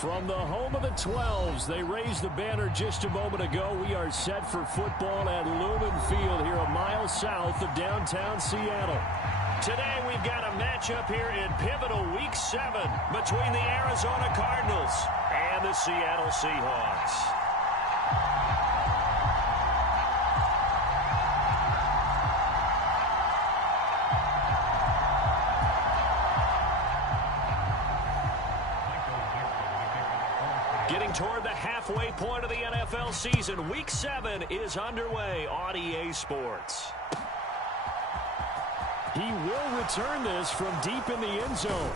From the home of the 12s, they raised the banner just a moment ago. We are set for football at Lumen Field here a mile south of downtown Seattle. Today we've got a matchup here in pivotal Week 7 between the Arizona Cardinals and the Seattle Seahawks. Getting toward the halfway point of the NFL season, Week 7 is underway on EA Sports. He will return this from deep in the end zone.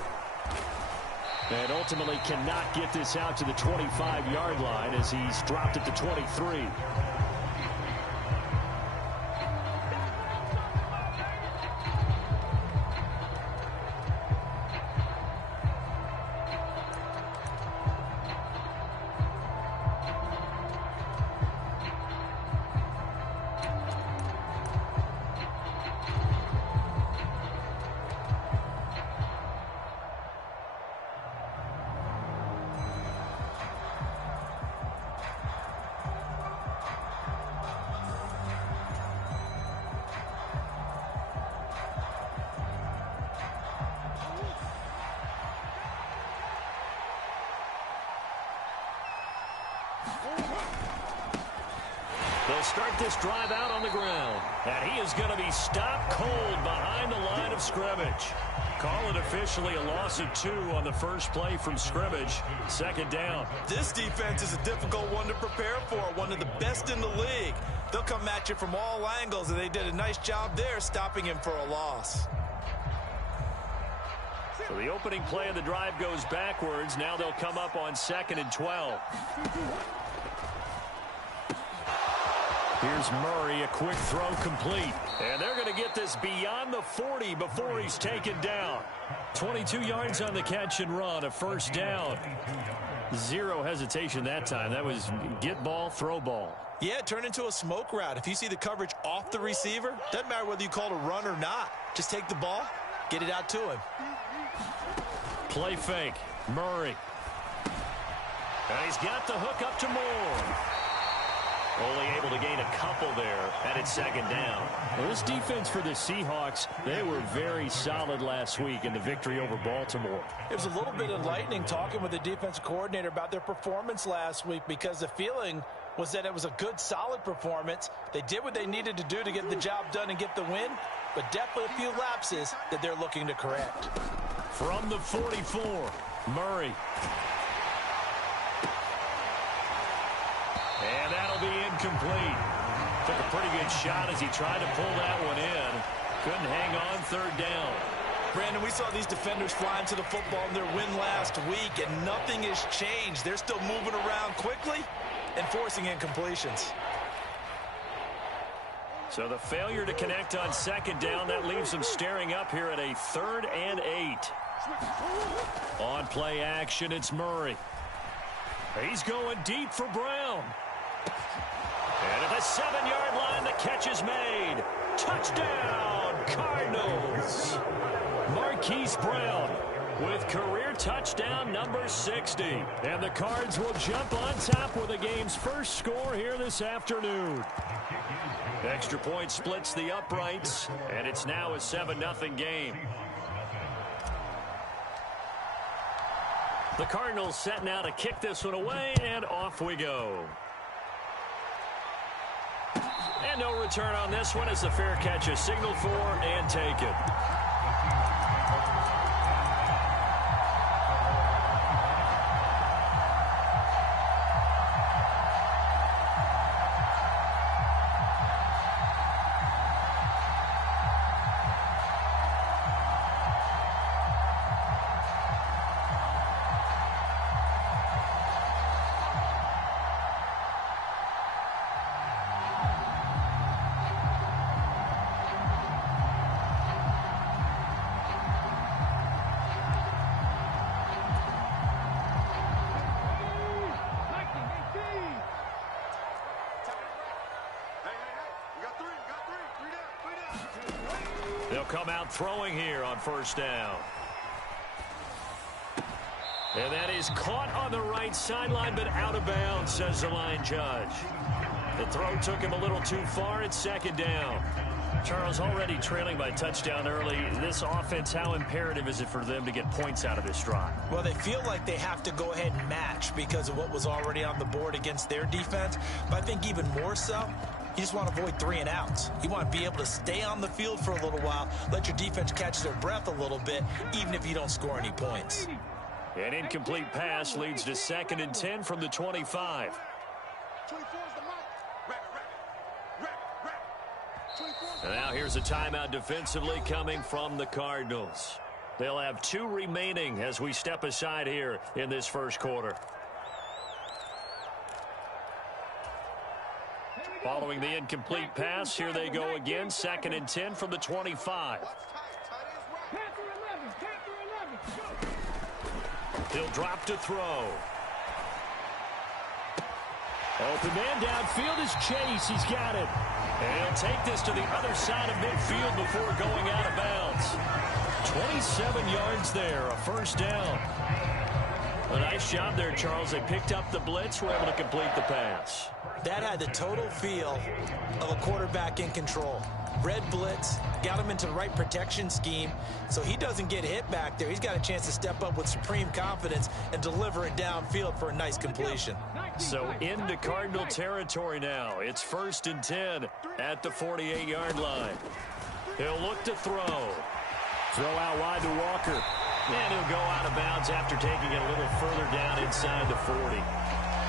And ultimately cannot get this out to the 25-yard line as he's dropped it to 23. They'll start this drive out on the ground. And he is going to be stopped cold behind the line of scrimmage. Call it officially a loss of 2 on the first play from scrimmage. Second down. This defense is a difficult one to prepare for. One of the best in the league. They'll come at you from all angles, and they did a nice job there stopping him for a loss. So the opening play of the drive goes backwards. Now they'll come up on 2nd and 12. Here's Murray, a quick throw complete. And they're going to get this beyond the 40 before he's taken down. 22 yards on the catch and run, a first down. Zero hesitation that time. That was get ball, throw ball. Yeah, turn into a smoke route. If you see the coverage off the receiver, doesn't matter whether you call it a run or not. Just take the ball, get it out to him. Play fake, Murray. And he's got the hook up to Moore. Only able to gain a couple there, and it's second down. Well, this defense for the Seahawks, they were very solid last week in the victory over Baltimore. It was a little bit enlightening talking with the defensive coordinator about their performance last week because the feeling was that it was a good, solid performance. They did what they needed to do to get the job done and get the win, but definitely a few lapses that they're looking to correct. From the 44, Murray. And that'll be incomplete. Took a pretty good shot as he tried to pull that one in. Couldn't hang on, third down. Brandon, we saw these defenders flying to the football in their win last week, and nothing has changed. They're still moving around quickly and forcing incompletions. So the failure to connect on second down, that leaves them staring up here at a 3rd and 8. On play action, it's Murray. He's going deep for Brown. And at the 7-yard line, the catch is made. Touchdown, Cardinals. Marquise Brown with career touchdown number 60. And the Cards will jump on top with the game's first score here this afternoon. Extra point splits the uprights, and it's now a 7-0 game. The Cardinals set now to kick this one away, and off we go. And no return on this one as the fair catch is signaled for and taken. They'll come out throwing here on first down. And that is caught on the right sideline, but out of bounds, says the line judge. The throw took him a little too far. It's second down. Charles, already trailing by touchdown early. This offense, how imperative is it for them to get points out of this drive? Well, they feel like they have to go ahead and match because of what was already on the board against their defense. But I think even more so, you just want to avoid 3 and outs. You want to be able to stay on the field for a little while, let your defense catch their breath a little bit, even if you don't score any points. An incomplete pass leads to 2nd and 10 from the 25. And now here's a timeout defensively coming from the Cardinals. They'll have 2 remaining as we step aside here in this first quarter. Following the incomplete pass, here they go again. 2nd and 10 from the 25. He'll drop to throw. Open man downfield is Chase. He's got it. And he'll take this to the other side of midfield before going out of bounds. 27 yards there, a first down. A nice job there, Charles. They picked up the blitz, were able to complete the pass. That had the total feel of a quarterback in control. Red blitz, got him into the right protection scheme, so he doesn't get hit back there. He's got a chance to step up with supreme confidence and deliver it downfield for a nice completion. So into Cardinal territory now. It's 1st and 10 at the 48-yard line. He'll look to throw. Throw out wide to Walker. And he'll go out of bounds after taking it a little further down inside the 40.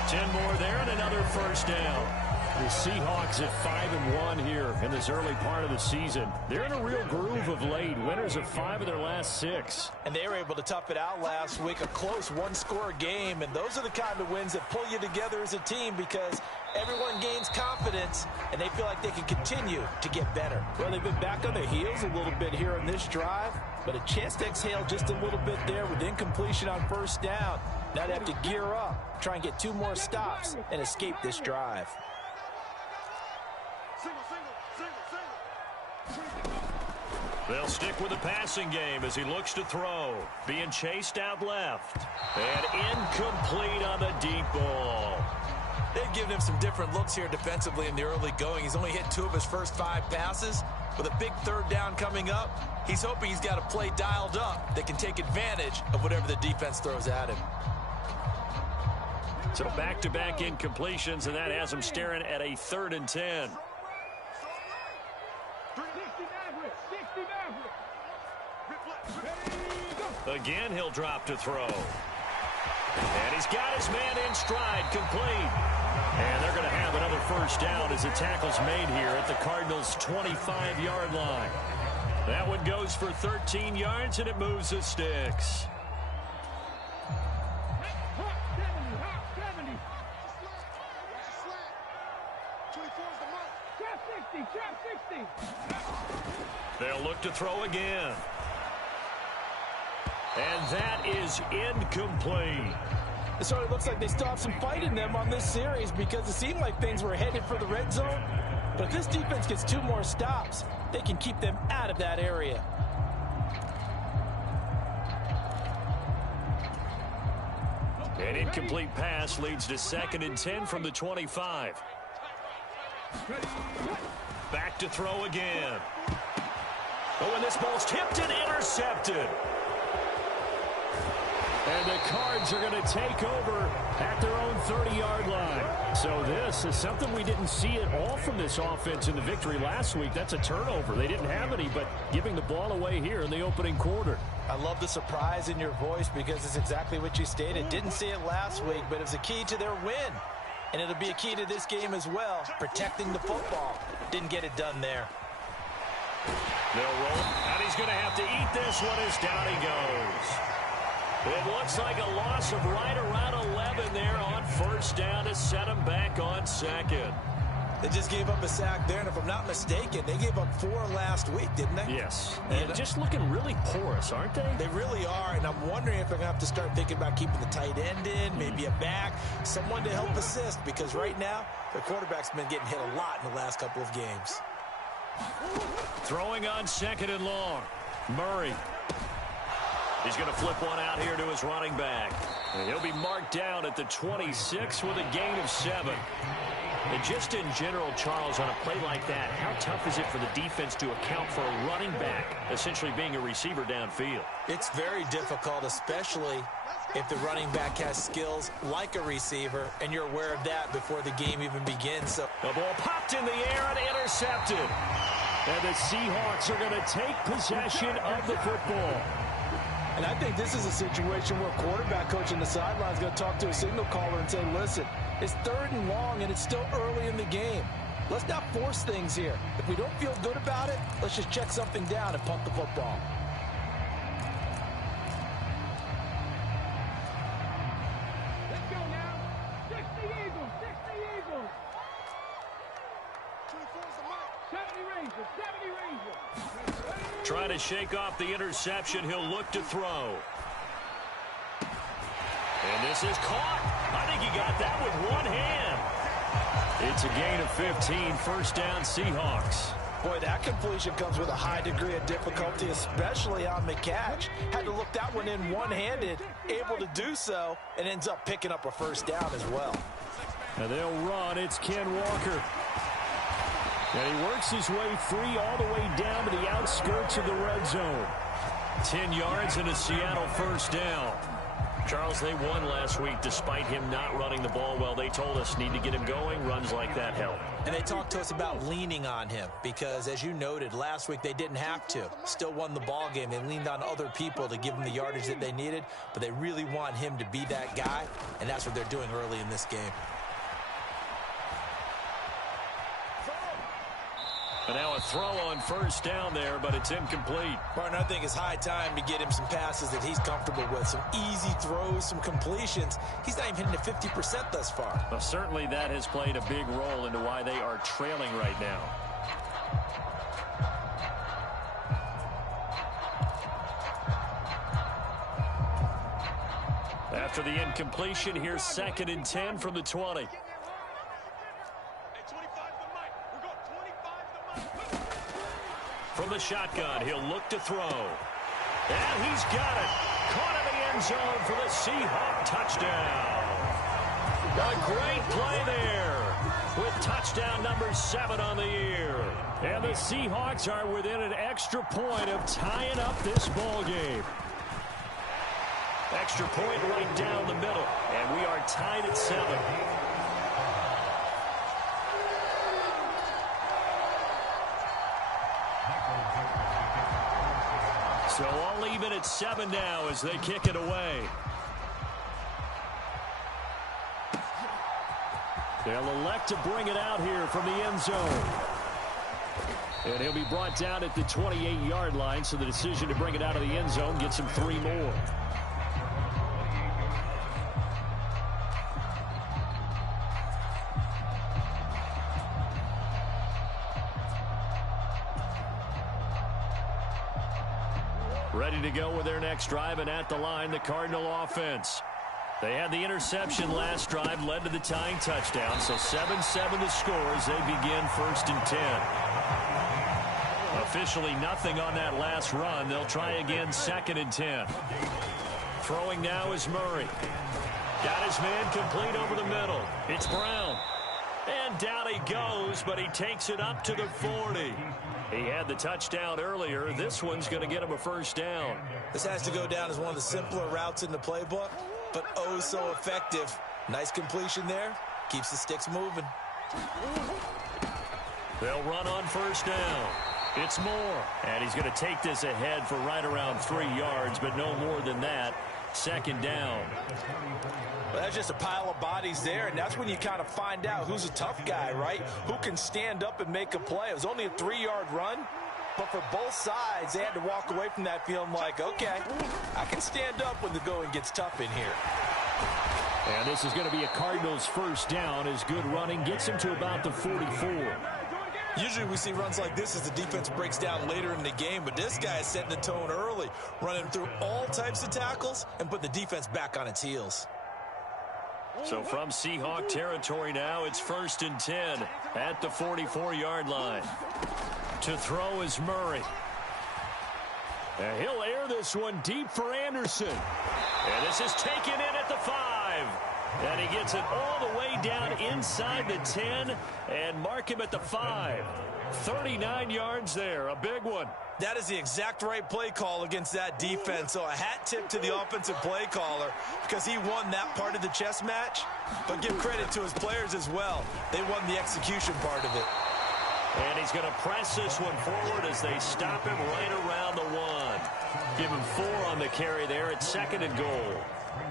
10 more there and another first down. The Seahawks at 5-1 here in this early part of the season. They're in a real groove of late. Winners of 5 of their last 6. And they were able to tough it out last week. A close one-score game. And those are the kind of wins that pull you together as a team because everyone gains confidence and they feel like they can continue to get better. Well, they've been back on their heels a little bit here on this drive, but a chance to exhale just a little bit there with incompletion on first down. Now they have to gear up, try and get 2 more stops and escape this drive. They'll stick with the passing game as he looks to throw. Being chased out left. And incomplete on the deep ball. They've given him some different looks here defensively in the early going. He's only hit 2 of his first 5 passes. With a big 3rd down coming up, he's hoping he's got a play dialed up that can take advantage of whatever the defense throws at him. So back-to-back incompletions, and that has him staring at a 3rd and 10. Again, he'll drop to throw. And he's got his man in stride, complete. And they're going to have another first down as the tackle's made here at the Cardinals' 25-yard line. That one goes for 13 yards, and it moves the sticks. They'll look to throw again. And that is incomplete. It sort of looks like they still have some fight in them on this series because it seemed like things were headed for the red zone. But if this defense gets 2 more stops, they can keep them out of that area. An incomplete pass leads to 2nd and 10 from the 25. Back to throw again. Oh, and this ball's tipped and intercepted. And the Cards are going to take over at their own 30-yard line. So this is something we didn't see at all from this offense in the victory last week. That's a turnover. They didn't have any, but giving the ball away here in the opening quarter. I love the surprise in your voice because it's exactly what you stated. Didn't see it last week, but it was a key to their win. And it'll be a key to this game as well, protecting the football. Didn't get it done there. They'll roll, and he's going to have to eat this one as down he goes. It looks like a loss of right around 11 there on first down to set him back on 2nd. They just gave up a sack there, and if I'm not mistaken, they gave up 4 last week, didn't they? Yes. And just looking really porous, aren't they? They really are, and I'm wondering if they're going to have to start thinking about keeping the tight end in, maybe a back, someone to help assist, because right now, their quarterback's been getting hit a lot in the last couple of games. Throwing on 2nd and long. Murray. He's going to flip one out here to his running back. And he'll be marked down at the 26 with a gain of 7. And just in general, Charles, on a play like that, how tough is it for the defense to account for a running back essentially being a receiver downfield? It's very difficult, especially if the running back has skills like a receiver, and you're aware of that before the game even begins. So the ball popped in the air and intercepted. And the Seahawks are going to take possession of the football. And I think this is a situation where quarterback coach on the sideline is going to talk to a signal caller and say, listen, it's 3rd and long, and it's still early in the game. Let's not force things here. If we don't feel good about it, let's just check something down and punt the football. Let's go now. 60 Eagles, 60 Eagles. 70 Rangers, 70 Rangers. Trying to shake off the interception. He'll look to throw. And this is caught. I think he got that with one hand. It's a gain of 15, first down Seahawks. Boy, that completion comes with a high degree of difficulty, especially on the catch. Had to look that one in one-handed, able to do so, and ends up picking up a first down as well. And they'll run. It's Ken Walker. And he works his way free all the way down to the outskirts of the red zone. 10 yards and a Seattle first down. Charles, they won last week despite him not running the ball well. They told us need to get him going. Runs like that help. And they talked to us about leaning on him because, as you noted, last week they didn't have to. Still won the ball game. They leaned on other people to give them the yardage that they needed, but they really want him to be that guy, and that's what they're doing early in this game. And now a throw on first down there, but it's incomplete. Martin, I think it's high time to get him some passes that he's comfortable with. Some easy throws, some completions. He's not even hitting to 50% thus far. Well, certainly that has played a big role into why they are trailing right now. After the incompletion, here's 2nd and 10 from the 20. From the shotgun, he'll look to throw. And he's got it. Caught in the end zone for the Seahawk touchdown. A great play there with touchdown number 7 on the year. And the Seahawks are within an extra point of tying up this ball game. Extra point right down the middle. And we are tied at 7. So all even at 7 now as they kick it away. They'll elect to bring it out here from the end zone. And he'll be brought down at the 28-yard line, so the decision to bring it out of the end zone gets him 3 more. Ready to go with their next drive, and at the line, the Cardinal offense. They had the interception last drive, led to the tying touchdown, so 7-7 the score as they begin 1st and 10. Officially nothing on that last run. They'll try again 2nd and 10. Throwing now is Murray. Got his man complete over the middle. It's Brown. And down he goes, but he takes it up to the 40. He had the touchdown earlier. This one's going to get him a first down. This has to go down as one of the simpler routes in the playbook, but oh so effective. Nice completion there. Keeps the sticks moving. They'll run on first down. It's Moore. And he's going to take this ahead for right around 3 yards, but no more than that. 2nd down. Well, that's just a pile of bodies there, and that's when you kind of find out who's a tough guy, right? Who can stand up and make a play. It was only a 3-yard run, but for both sides, they had to walk away from that feeling like, okay, I can stand up when the going gets tough in here. And this is going to be a Cardinals first down as good running gets him to about the 44. Usually we see runs like this as the defense breaks down later in the game, but this guy is setting the tone early, running through all types of tackles and put the defense back on its heels. So from Seahawk territory now, it's 1st and 10 at the 44-yard line. To throw is Murray. And he'll air this one deep for Anderson. And this is taken in at the 5. And he gets it all the way down inside the 10 and mark him at the 5. 39 yards there, a big one. That is the exact right play call against that defense. So a hat tip to the offensive play caller because he won that part of the chess match. But give credit to his players as well. They won the execution part of it. And he's going to press this one forward as they stop him right around the 1. Give him 4 on the carry there at 2nd and goal.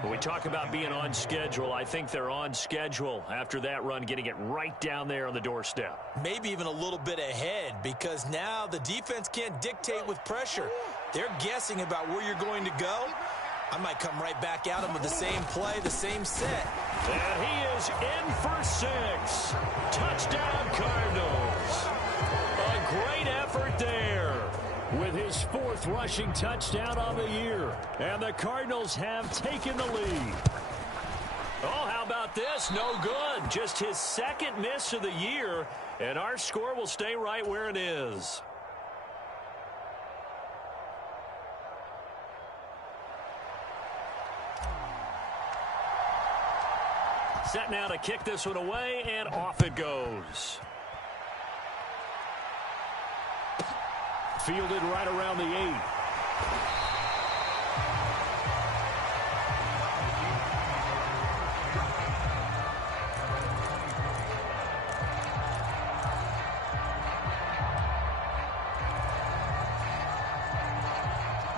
When we talk about being on schedule, I think they're on schedule after that run, getting it right down there on the doorstep. Maybe even a little bit ahead because now the defense can't dictate with pressure. They're guessing about where you're going to go. I might come right back at him with the same play, the same set. And he is in for 6. Touchdown, Cardinals. A great effort there with his 4th rushing touchdown on the year. And the Cardinals have taken the lead. Oh, how about this? No good. Just his 2nd miss of the year. And our score will stay right where it is. Set now to kick this one away, and off it goes. Fielded right around the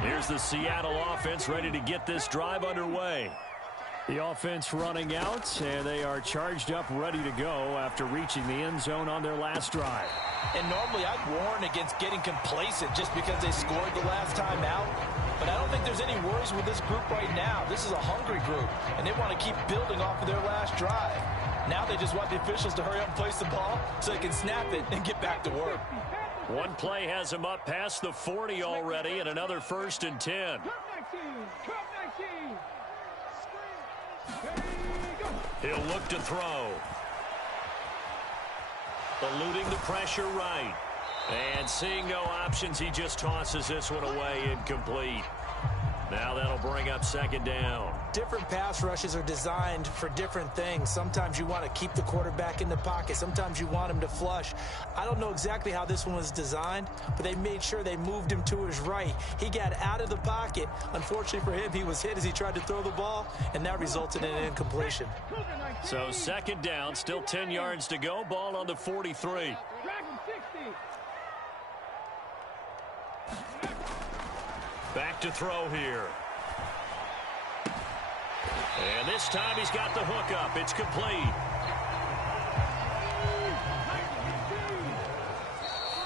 8. Here's the Seattle offense ready to get this drive underway. The offense running out, and they are charged up, ready to go after reaching the end zone on their last drive. And normally I'd warn against getting complacent just because they scored the last time out. But I don't think there's any worries with this group right now. This is a hungry group, and they want to keep building off of their last drive. Now they just want the officials to hurry up and place the ball so they can snap it and get back to work. One play has him up past the 40 already, and another 1st and 10. He'll look to throw. Eluding the pressure right. And seeing no options, he just tosses this one away incomplete. Now that'll bring up 2nd down. Different pass rushes are designed for different things. Sometimes you want to keep the quarterback in the pocket. Sometimes you want him to flush. I don't know exactly how this one was designed, but they made sure they moved him to his right. He got out of the pocket. Unfortunately for him, he was hit as he tried to throw the ball, and that resulted in an incompletion. So 2nd down, still 10 yards to go. Ball on the 43. Back to throw here. And this time he's got the hook up. It's complete.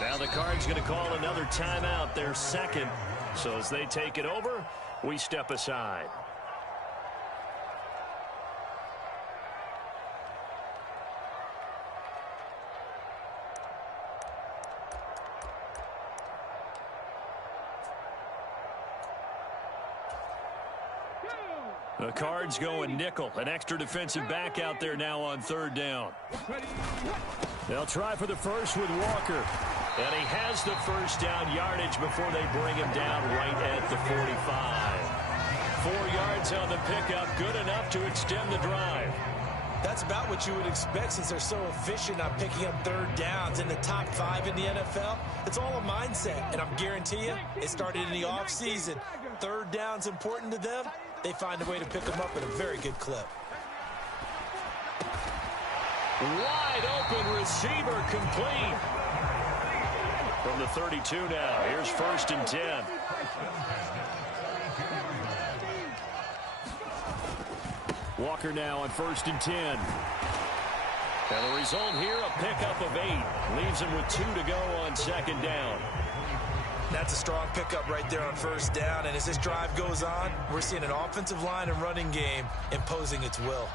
Now the Cards going to call another timeout, their 2nd. So as they take it over, we step aside. The Cards going nickel. An extra defensive back out there now on 3rd down. They'll try for the first with Walker. And he has the 1st down yardage before they bring him down right at the 45. 4 yards on the pickup, good enough to extend the drive. That's about what you would expect since they're so efficient on picking up 3rd downs in the top 5 in the NFL. It's all a mindset, and I'm guarantee you it started in the offseason. 3rd down's important to them. They find a way to pick them up at a very good clip. Wide open receiver complete. From the 32 now. Here's 1st and 10. Walker now on 1st and 10. And the result here, a pickup of 8. Leaves him with 2 to go on 2nd down. That's a strong pickup right there on 1st down. And as this drive goes on, we're seeing an offensive line and running game imposing its will.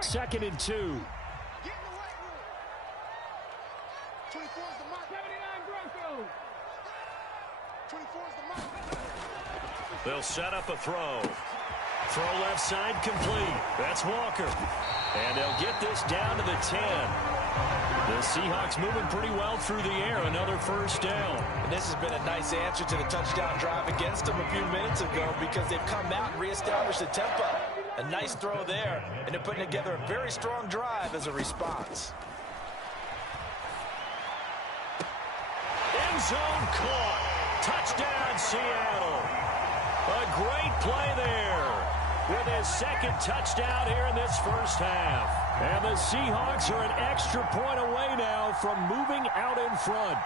Second and 2. They'll set up a throw. Throw left side complete. That's Walker. And they'll get this down to the 10. The Seahawks moving pretty well through the air. Another first down. And this has been a nice answer to the touchdown drive against them a few minutes ago because they've come out and reestablished the tempo. A nice throw there, and they're putting together a very strong drive as a response. End zone caught. Touchdown, Seattle. A great play there with his second touchdown here in this first half. And the Seahawks are an extra point away now from moving out in front.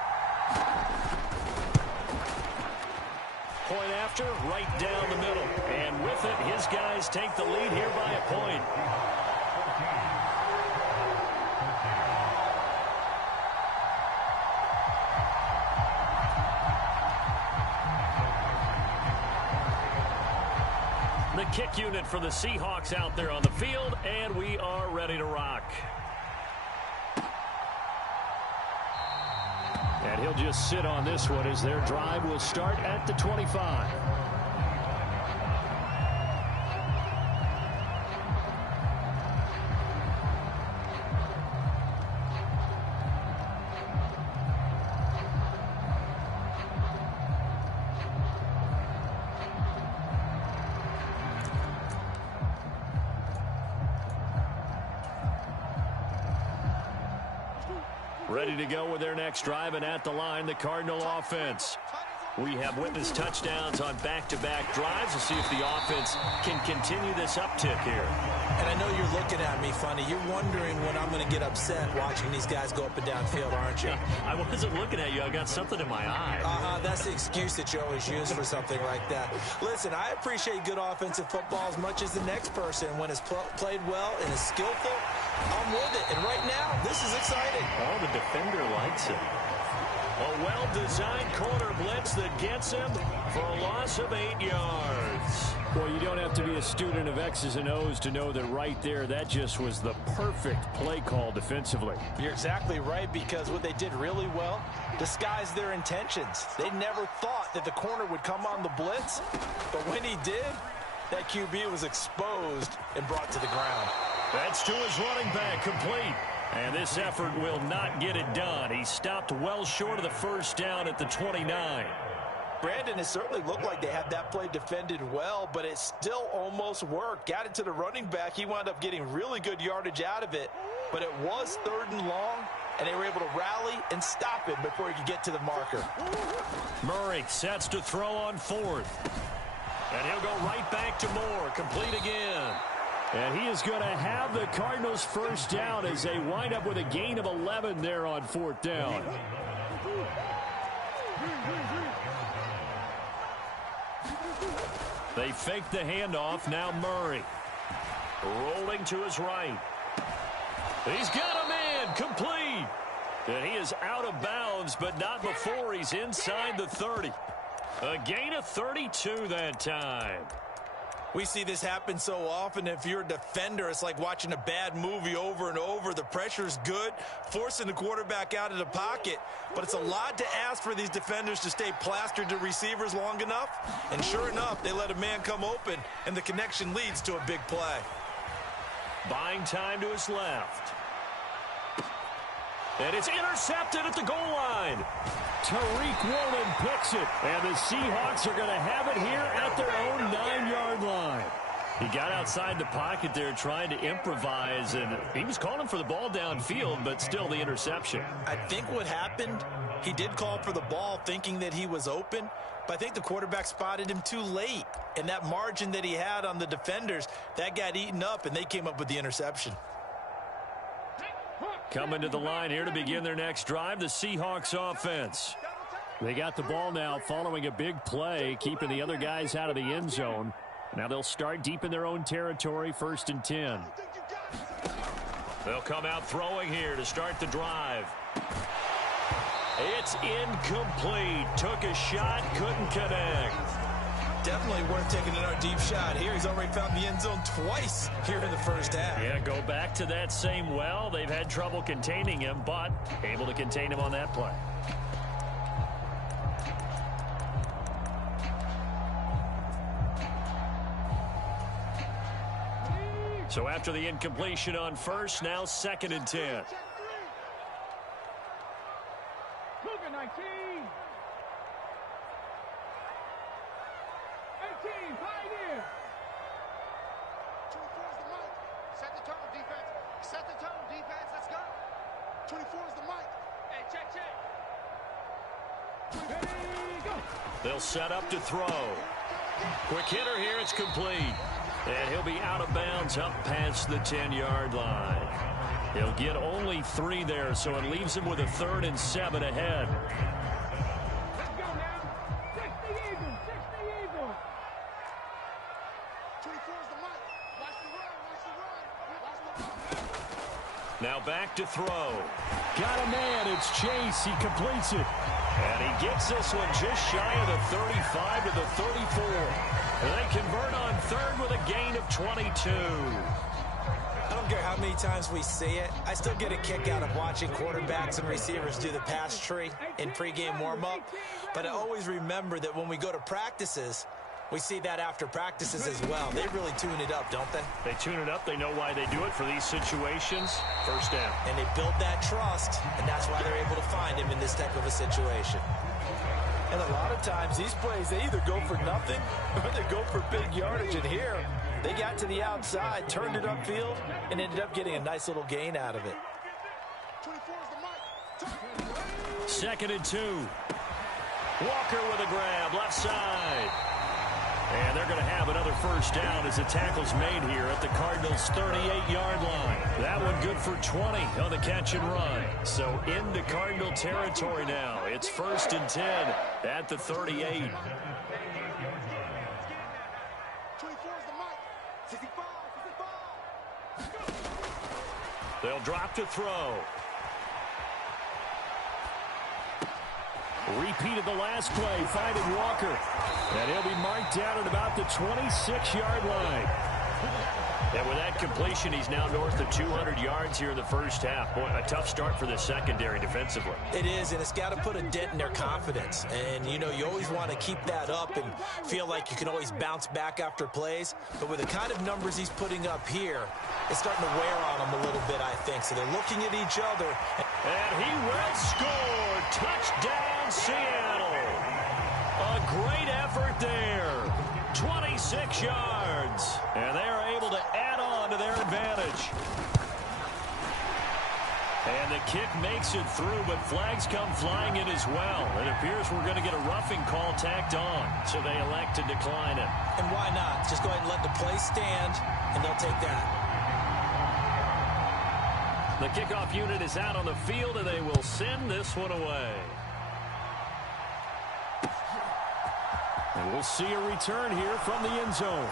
Point after, right down the middle. And with it, his guys take the lead here by a point. The kick unit for the Seahawks out there on the field, and we are ready to rock. And he'll just sit on this one as their drive will start at the 25. Ready to go with their next drive, and at the line, the Cardinal offense. We have witnessed touchdowns on back-to-back drives. We'll see if the offense can continue this uptick here. And I know you're looking at me funny. You're wondering when I'm going to get upset watching these guys go up and down field, aren't you? I wasn't looking at you. I got something in my eye. That's the excuse that you always use for something like that. Listen, I appreciate good offensive football as much as the next person. When it's played well and is skillful, I'm with it. And right now, this is exciting. Oh, the defender likes it. A well-designed corner blitz that gets him for a loss of 8 yards. Well, you don't have to be a student of X's and O's to know that right there, that just was the perfect play call defensively. You're exactly right, because what they did really well disguised their intentions. They never thought that the corner would come on the blitz, but when he did, that QB was exposed and brought to the ground. That's to his running back, complete. And this effort will not get it done. He stopped well short of the first down at the 29. Brandon, it certainly looked like they had that play defended well, but it still almost worked. Got it to the running back. He wound up getting really good yardage out of it, but it was 3rd and long, and they were able to rally and stop him before he could get to the marker. Murray sets to throw on 4th. And he'll go right back to Moore. Complete again. And he is going to have the Cardinals first down as they wind up with a gain of 11 there on 4th down. They fake the handoff. Now Murray. Rolling to his right. He's got him in. Complete. And he is out of bounds, but not before he's inside the 30. A gain of 32 that time. We see this happen so often. If you're a defender, it's like watching a bad movie over and over. The pressure's good, forcing the quarterback out of the pocket. But it's a lot to ask for these defenders to stay plastered to receivers long enough. And sure enough, they let a man come open, and the connection leads to a big play. Buying time to his left. And it's intercepted at the goal line. Tariq Woolen picks it. And the Seahawks are going to have it here at their own 9-yard line. He got outside the pocket there trying to improvise, and he was calling for the ball downfield, but still the interception. I think what happened, he did call for the ball thinking that he was open, but I think the quarterback spotted him too late. And that margin that he had on the defenders, that got eaten up, and they came up with the interception. Coming to the line here to begin their next drive, the Seahawks offense. They got the ball now following a big play, keeping the other guys out of the end zone. Now they'll start deep in their own territory, 1st and 10. They'll come out throwing here to start the drive. It's incomplete. Took a shot, couldn't connect. Definitely worth taking another deep shot here. He's already found the end zone twice here in the first half. Yeah, go back to that same well. They've had trouble containing him, but able to contain him on that play. So after the incompletion on 1st, now 2nd and 10. Cougar 19. 18, Pioneer. 24 is the mic. Set the tone, defense. Set the tone, defense. Let's go. 24 is the mic. Hey, check. Ready, go. They'll set up to throw. Quick hitter here. It's complete. And he'll be out of bounds up past the 10-yard line. He'll get only 3 there, so it leaves him with a 3rd and 7 ahead. Let's go now. 60 Eagles. 60 Eagles. 24 is the mic. Watch the run. Now back to throw. Got a man. It's Chase. He completes it. And he gets this one just shy of the 35 to the 34. And they convert on 3rd with a gain of 22. I don't care how many times we see it. I still get a kick out of watching quarterbacks and receivers do the pass tree in pregame warm-up. But I always remember that when we go to practices, we see that after practices as well. They really tune it up, don't they? They tune it up. They know why they do it for these situations. First down. And they build that trust, and that's why they're able to find him in this type of a situation. And a lot of times, these plays, they either go for nothing or they go for big yardage. And here, they got to the outside, turned it upfield, and ended up getting a nice little gain out of it. 24 is the mic. 2nd and 2. Walker with a grab, left side. And they're going to have another first down as the tackle's made here at the Cardinals' 38-yard line. That one good for 20 on the catch and run. So into Cardinal territory now. It's 1st and 10 at the 38. 24 is the mic. 65. They'll drop to throw. Repeated the last play, finding Walker. And he'll be marked down at about the 26-yard line. And with that completion, he's now north of 200 yards here in the first half. Boy, a tough start for the secondary defensively. It is, and it's got to put a dent in their confidence. And, you know, you always want to keep that up and feel like you can always bounce back after plays. But with the kind of numbers he's putting up here, it's starting to wear on them a little bit, I think. So they're looking at each other. And he will score. Touchdown, Seattle. A great effort there. 26 yards. And they are able to add on to their advantage. And the kick makes it through, but flags come flying in as well. It appears we're going to get a roughing call tacked on, so they elect to decline it. And why not? Just go ahead and let the play stand, and they'll take that. The kickoff unit is out on the field, and they will send this one away. And we'll see a return here from the end zone.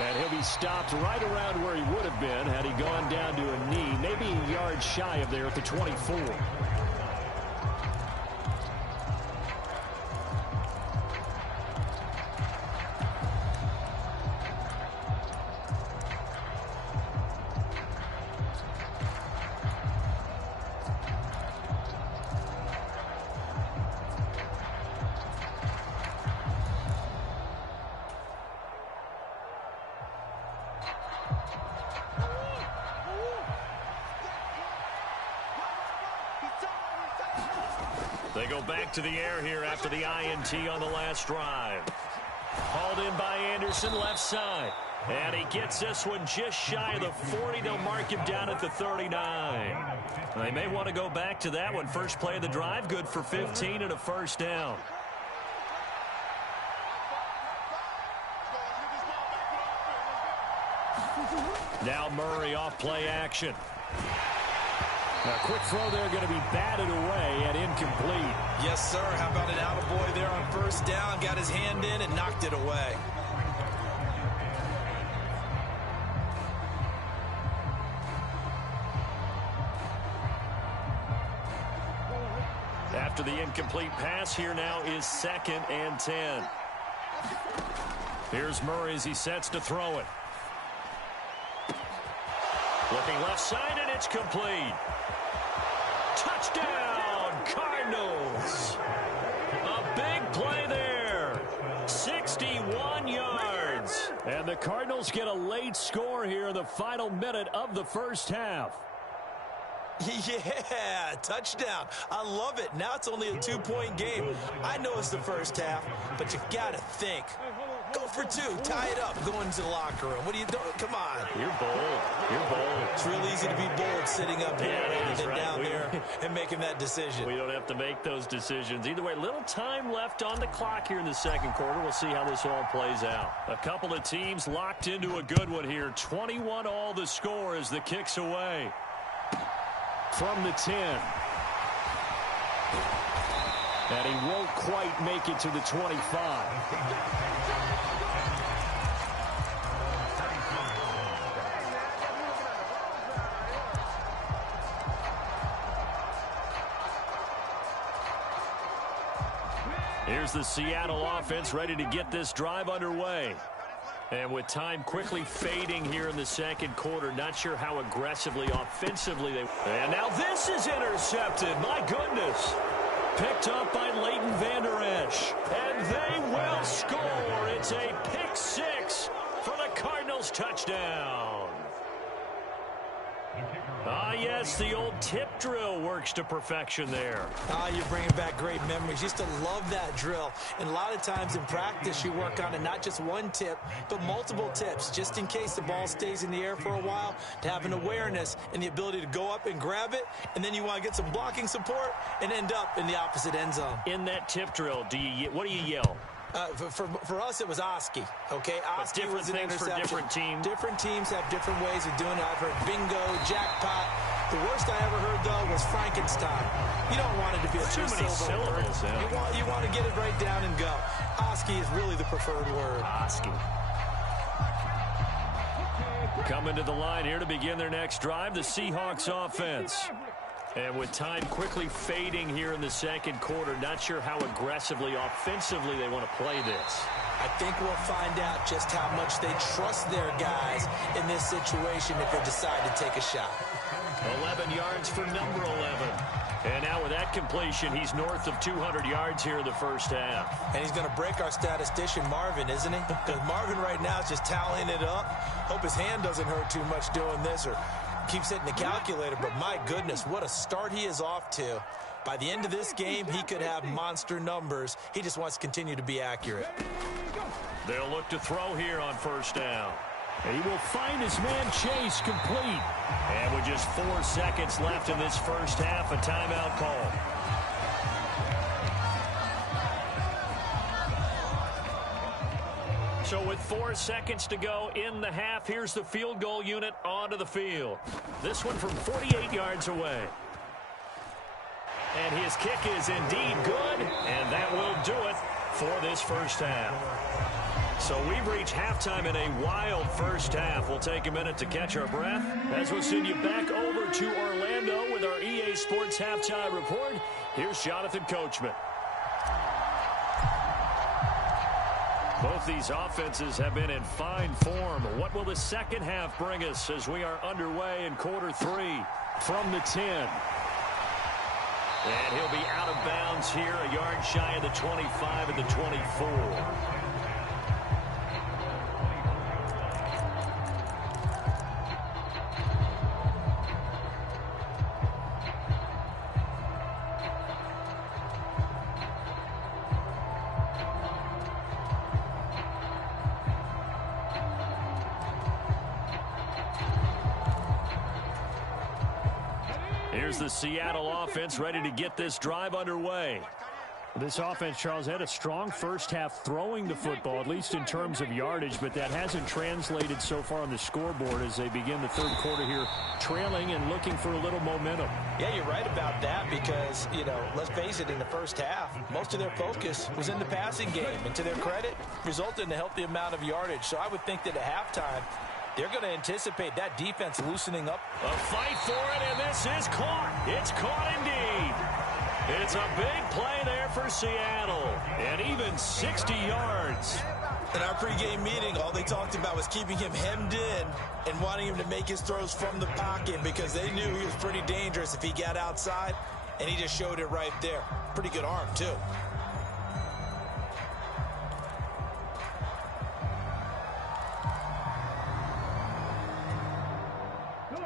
And he'll be stopped right around where he would have been had he gone down to a knee, maybe a yard shy of there at the 24. They go back to the air here after the INT on the last drive. Hauled in by Anderson, left side. And he gets this one just shy of the 40. They'll mark him down at the 39. They may want to go back to that one. First play of the drive, good for 15 and a first down. Now Murray off play action. A quick throw there going to be batted away and incomplete. Yes, sir. How about an attaboy there on first down? Got his hand in and knocked it away. After the incomplete pass, here now is 2nd and 10. Here's Murray as he sets to throw it. Looking left side, and it's complete. Touchdown, Cardinals. A big play there. 61 yards. And the Cardinals get a late score here in the final minute of the first half. Yeah, touchdown. I love it. Now it's only a 2-point game. I know it's the first half, but you got to think. Go for 2. Tie it up. Go into the locker room. What are you doing? Come on. You're bold. You're bold. It's real easy to be bold sitting up here and right. down there and making that decision. We don't have to make those decisions. Either way, little time left on the clock here in the second quarter. We'll see how this all plays out. A couple of teams locked into a good one here. 21-all the score as the kick's away. From the 10. And he won't quite make it to the 25. Here's the Seattle offense ready to get this drive underway. And with time quickly fading here in the second quarter, not sure how aggressively, offensively they... And now this is intercepted. My goodness. Picked up by Leighton Vander Esch. And they will score. It's a pick 6 for the Cardinals touchdown. Ah, yes, the old tip drill works to perfection there. You're bringing back great memories. Used to love that drill. And a lot of times in practice, you work on it, not just one tip, but multiple tips, just in case the ball stays in the air for a while, to have an awareness and the ability to go up and grab it, and then you want to get some blocking support and end up in the opposite end zone. In that tip drill, what do you yell? For us, it was Oski. Okay, Oski was an interception. For different teams. Different teams have different ways of doing it. I've heard bingo, jackpot. The worst I ever heard, though, was Frankenstein. You don't want it to be a too many syllables. Yeah. You want to get it right down and go. Oski is really the preferred word. Oski. Coming to the line here to begin their next drive, the Seahawks offense. And with time quickly fading here in the second quarter, not sure how aggressively, offensively they want to play this. I think we'll find out just how much they trust their guys in this situation if they decide to take a shot. 11 yards for number 11. And now with that completion, he's north of 200 yards here in the first half. And he's going to break our statistician, Marvin, isn't he? Because Marvin right now is just tallying it up. Hope his hand doesn't hurt too much doing this or keeps hitting the calculator, but my goodness, what a start he is off to. By the end of this game, he could have monster numbers. He just wants to continue to be accurate. They'll look to throw here on first down. He will find his man Chase complete. And with just 4 seconds left in this first half, a timeout call. So with 4 seconds to go in the half, here's the field goal unit onto the field. This one from 48 yards away. And his kick is indeed good, and that will do it for this first half. So we've reached halftime in a wild first half. We'll take a minute to catch our breath as we'll send you back over to Orlando with our EA Sports Halftime Report. Here's Jonathan Coachman. Both these offenses have been in fine form. What will the second half bring us as we are underway in quarter 3 from the 10? And he'll be out of bounds here, a yard shy of the 25 and the 24. Here's the Seattle offense ready to get this drive underway. This offense, Charles, had a strong first half throwing the football, at least in terms of yardage, but that hasn't translated so far on the scoreboard as they begin the third quarter here, trailing and looking for a little momentum. Yeah, you're right about that because, let's face it, in the first half, most of their focus was in the passing game, and to their credit, resulted in a healthy amount of yardage. So I would think that at halftime, they're going to anticipate that defense loosening up. A fight for it, and this is caught. It's caught indeed. It's a big play there for Seattle, and even 60 yards. In our pregame meeting, all they talked about was keeping him hemmed in and wanting him to make his throws from the pocket because they knew he was pretty dangerous if he got outside, and he just showed it right there. Pretty good arm, too.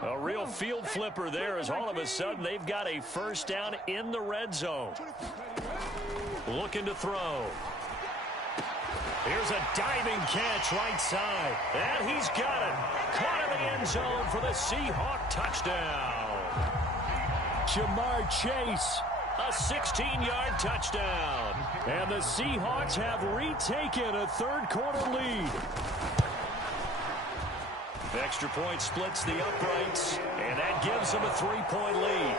A real little field flipper there as all of a sudden they've got a first down in the red zone. Looking to throw. Here's a diving catch right side. And he's got it. Caught in the end zone for the Seahawk touchdown. Jamar Chase, a 16-yard touchdown. And the Seahawks have retaken a third-quarter lead. Extra point splits the uprights, and that gives them a 3-point lead.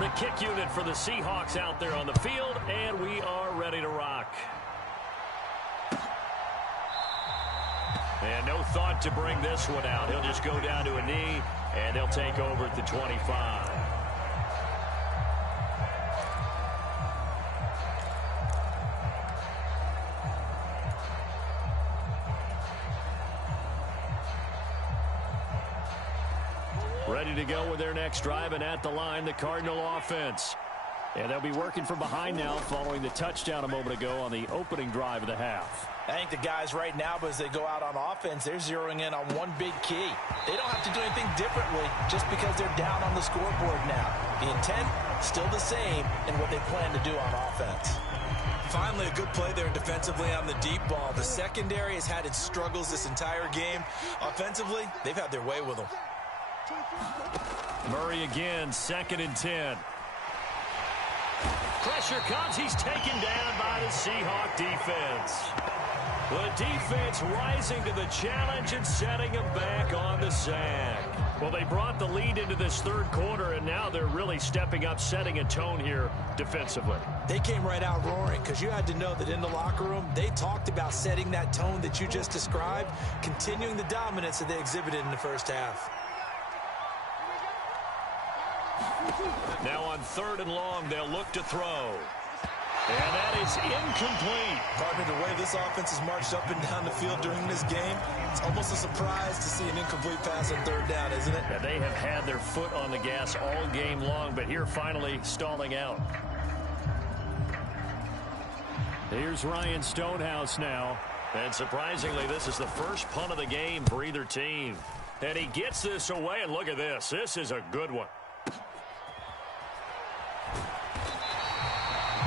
The kick unit for the Seahawks out there on the field, and we are ready to rock. And no thought to bring this one out. He'll just go down to a knee, and he'll take over at the 25. Ready to go with their next drive, and at the line, the Cardinal offense. And they'll be working from behind now following the touchdown a moment ago on the opening drive of the half. I think the guys right now, as they go out on offense, they're zeroing in on one big key. They don't have to do anything differently just because they're down on the scoreboard now. The intent, still the same in what they plan to do on offense. Finally, a good play there defensively on the deep ball. The secondary has had its struggles this entire game. Offensively, they've had their way with them. Murray again, 2nd and 10. Pressure comes. He's taken down by the Seahawk defense. The defense rising to the challenge and setting him back on the sack. Well, they brought the lead into this third quarter, and now they're really stepping up, setting a tone here defensively. They came right out roaring because you had to know that in the locker room, they talked about setting that tone that you just described, continuing the dominance that they exhibited in the first half. Now on 3rd and long, they'll look to throw. And that is incomplete. Partner, the way this offense has marched up and down the field during this game, it's almost a surprise to see an incomplete pass on 3rd down, isn't it? Yeah, they have had their foot on the gas all game long, but here finally stalling out. Here's Ryan Stonehouse now. And surprisingly, this is the first punt of the game for either team. And he gets this away, and look at this. This is a good one.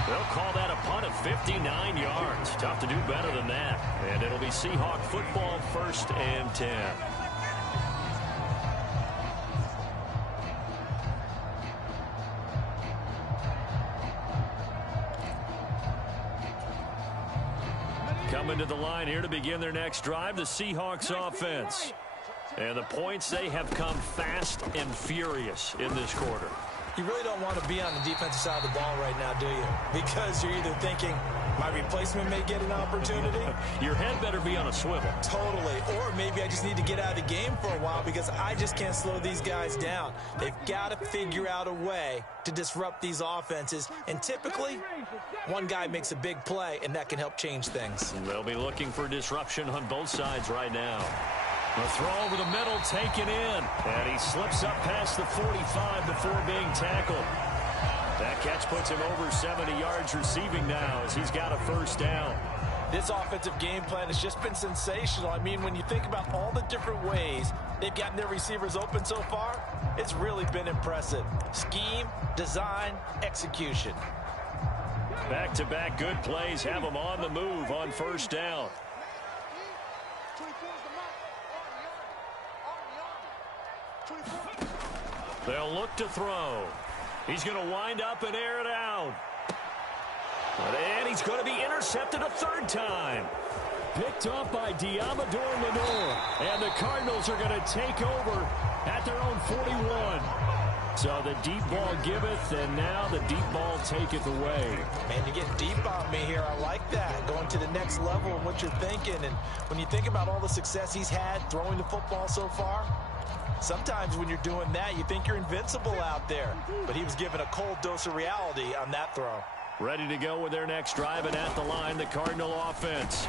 They'll call that a punt of 59 yards. Tough to do better than that. And it'll be Seahawk football, 1st and 10. Coming to the line here to begin their next drive, the Seahawks offense. And the points, they have come fast and furious in this quarter. You really don't want to be on the defensive side of the ball right now, do you? Because you're either thinking, my replacement may get an opportunity. Your head better be on a swivel. Totally. Or maybe I just need to get out of the game for a while because I just can't slow these guys down. They've got to figure out a way to disrupt these offenses. And typically, one guy makes a big play, and that can help change things. They'll be looking for disruption on both sides right now. The throw over the middle, taken in. And he slips up past the 45 before being tackled. That catch puts him over 70 yards receiving now as he's got a first down. This offensive game plan has just been sensational. I mean, when you think about all the different ways they've gotten their receivers open so far, it's really been impressive. Scheme, design, execution. Back-to-back good plays have them on the move on first down. They'll look to throw. He's going to wind up and air it out. And he's going to be intercepted a 3rd time. Picked up by Diamador Lenore. And the Cardinals are going to take over at their own 41. So the deep ball giveth, and now the deep ball taketh away. Man, you get deep on me here. I like that. Going to the next level and what you're thinking. And when you think about all the success he's had throwing the football so far, sometimes when you're doing that, you think you're invincible out there. But he was given a cold dose of reality on that throw. Ready to go with their next drive, and at the line, the Cardinal offense.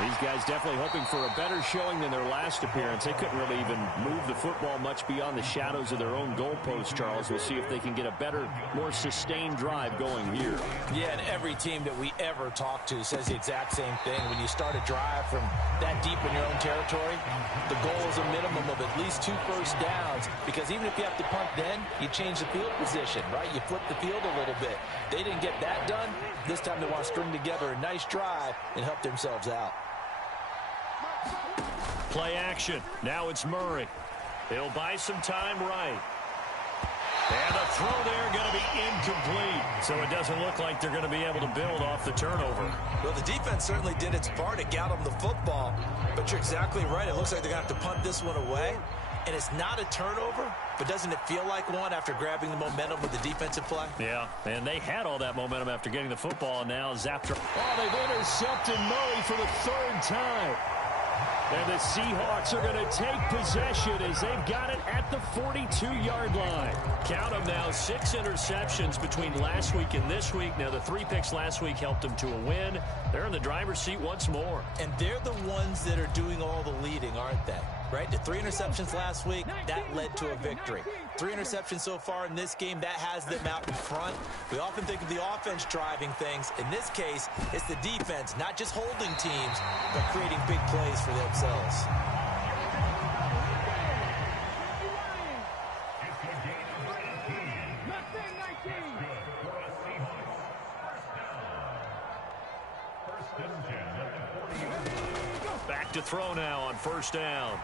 These guys definitely hoping for a better showing than their last appearance. They couldn't really even move the football much beyond the shadows of their own goalpost, Charles. We'll see if they can get a better, more sustained drive going here. Yeah, and every team that we ever talk to says the exact same thing. When you start a drive from that deep in your own territory, the goal is a minimum of at least 2 first downs, because even if you have to punt then, you change the field position, right? You flip the field a little bit. They didn't get that done. This time they want to string together a nice drive and help themselves out. Play action. Now it's Murray. He'll buy some time right. And the throw there going to be incomplete. So it doesn't look like they're going to be able to build off the turnover. Well, the defense certainly did its part to get them the football. But you're exactly right. It looks like they're going to have to punt this one away. And it's not a turnover, but doesn't it feel like one after grabbing the momentum with the defensive play? Yeah, and they had all that momentum after getting the football, and now zapped. Oh, they've intercepted Murray for the 3rd time. And the Seahawks are going to take possession as they've got it at the 42-yard line. Count them now, 6 interceptions between last week and this week. Now, the 3 picks last week helped them to a win. They're in the driver's seat once more. And they're the ones that are doing all the leading, aren't they? Right? The 3 interceptions last week, that led to a victory. 3 interceptions so far in this game, that has them out in front. We often think of the offense driving things. In this case, it's the defense, not just holding teams, but creating big plays for themselves. Back to throw now on 1st down.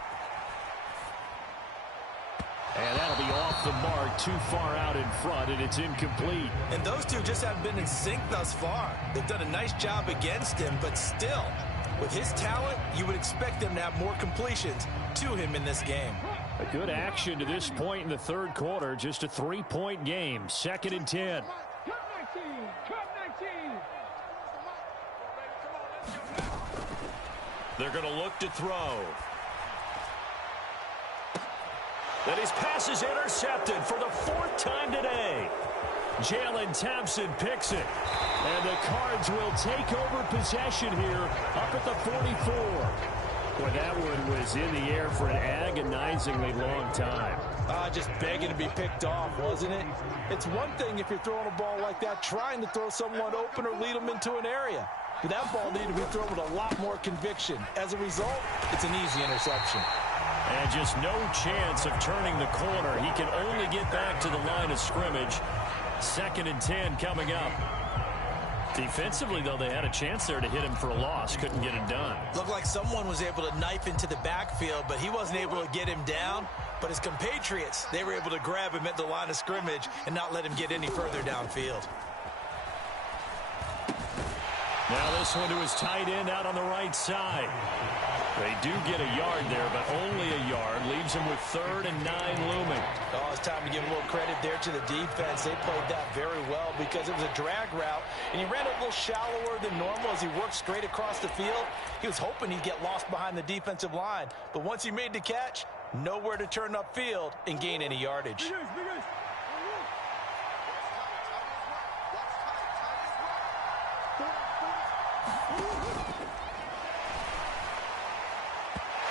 And that'll be off the mark, too far out in front, and it's incomplete. And those two just haven't been in sync thus far. They've done a nice job against him, but still, with his talent, you would expect them to have more completions to him in this game. A good action to this point in the 3rd quarter. Just a 3-point game. 2nd and 10. They're going to look to throw. And his pass is intercepted for the 4th time today. Jalen Thompson picks it. And the Cards will take over possession here up at the 44. Boy, that one was in the air for an agonizingly long time. Just begging to be picked off, wasn't it? It's one thing if you're throwing a ball like that, trying to throw someone open or lead them into an area. But that ball needed to be thrown with a lot more conviction. As a result, it's an easy interception. And just no chance of turning the corner. He can only get back to the line of scrimmage. 2nd and 10 coming up. Defensively, though, they had a chance there to hit him for a loss. Couldn't get it done. Looked like someone was able to knife into the backfield, but he wasn't able to get him down. But his compatriots, they were able to grab him at the line of scrimmage and not let him get any further downfield. Now this one to his tight end out on the right side. They do get a yard there, but only a yard. Leaves him with 3rd and 9 looming. Oh, it's time to give a little credit there to the defense. They played that very well because it was a drag route, and he ran a little shallower than normal as he worked straight across the field. He was hoping he'd get lost behind the defensive line, but once he made the catch, nowhere to turn upfield and gain any yardage.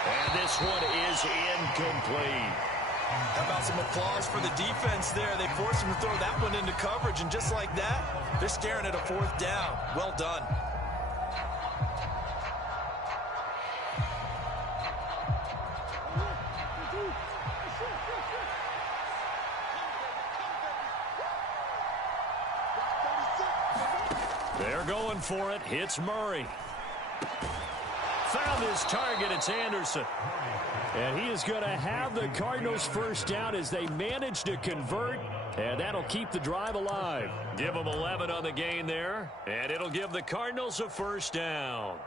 And this one is incomplete. How about some applause for the defense there? They forced him to throw that one into coverage, and just like that, they're staring at a 4th down. Well done. They're going for it. Hits Murray. Found his target. It's Anderson. And he is going to have the Cardinals 1st down as they manage to convert. And that'll keep the drive alive. Give them 11 on the gain there. And it'll give the Cardinals a 1st down.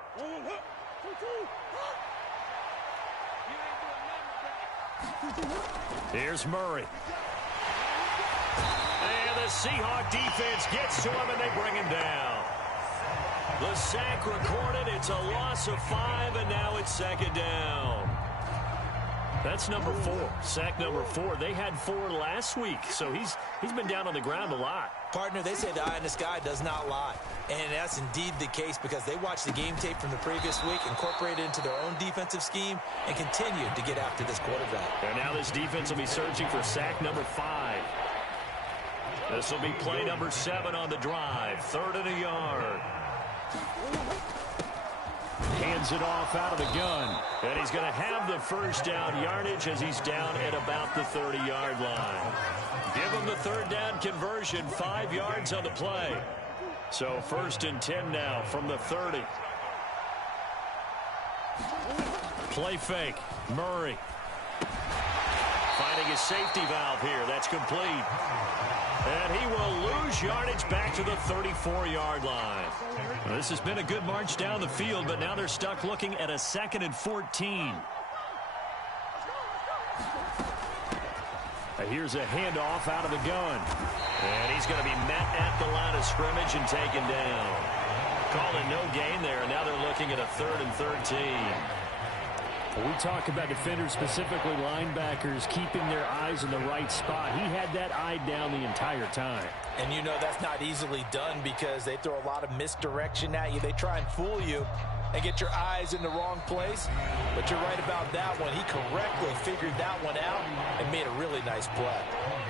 Here's Murray. And the Seahawk defense gets to him, and they bring him down. The sack recorded. It's a loss of 5, and now it's 2nd down. That's number 4. Sack number 4. They had 4 last week, so he's been down on the ground a lot. Partner, they say the eye in the sky does not lie. And that's indeed the case because they watched the game tape from the previous week, incorporated it into their own defensive scheme, and continued to get after this quarterback. And now this defense will be searching for sack number 5. This will be play number 7 on the drive. 3rd and a yard. Hands it off out of the gun. And he's going to have the first down yardage as he's down at about the 30-yard line. Give him the 3rd down conversion. 5 yards on the play. So 1st and 10 now from the 30. Play fake. Murray. Finding his safety valve here. That's complete. And he will lose yardage back to the 34-yard line. Well, this has been a good march down the field, but now they're stuck looking at a 2nd and 14. Here's a handoff out of the gun. And he's going to be met at the line of scrimmage and taken down. Calling no gain there. Now they're looking at a 3rd and 13. We talk about defenders, specifically linebackers, keeping their eyes in the right spot. He had that eye down the entire time. And you know that's not easily done because they throw a lot of misdirection at you. They try and fool you and get your eyes in the wrong place. But you're right about that one. He correctly figured that one out and made a really nice play.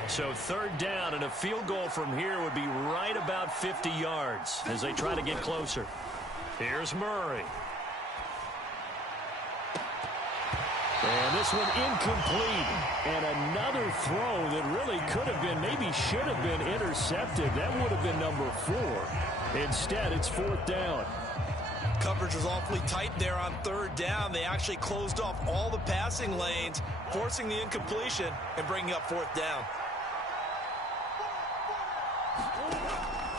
So 3rd down and a field goal from here would be right about 50 yards as they try to get closer. Here's Murray. And this one incomplete. And another throw that really could have been, maybe should have been intercepted. That would have been number 4. Instead, it's 4th down. Coverage was awfully tight there on 3rd down. They actually closed off all the passing lanes, forcing the incompletion and bringing up 4th down.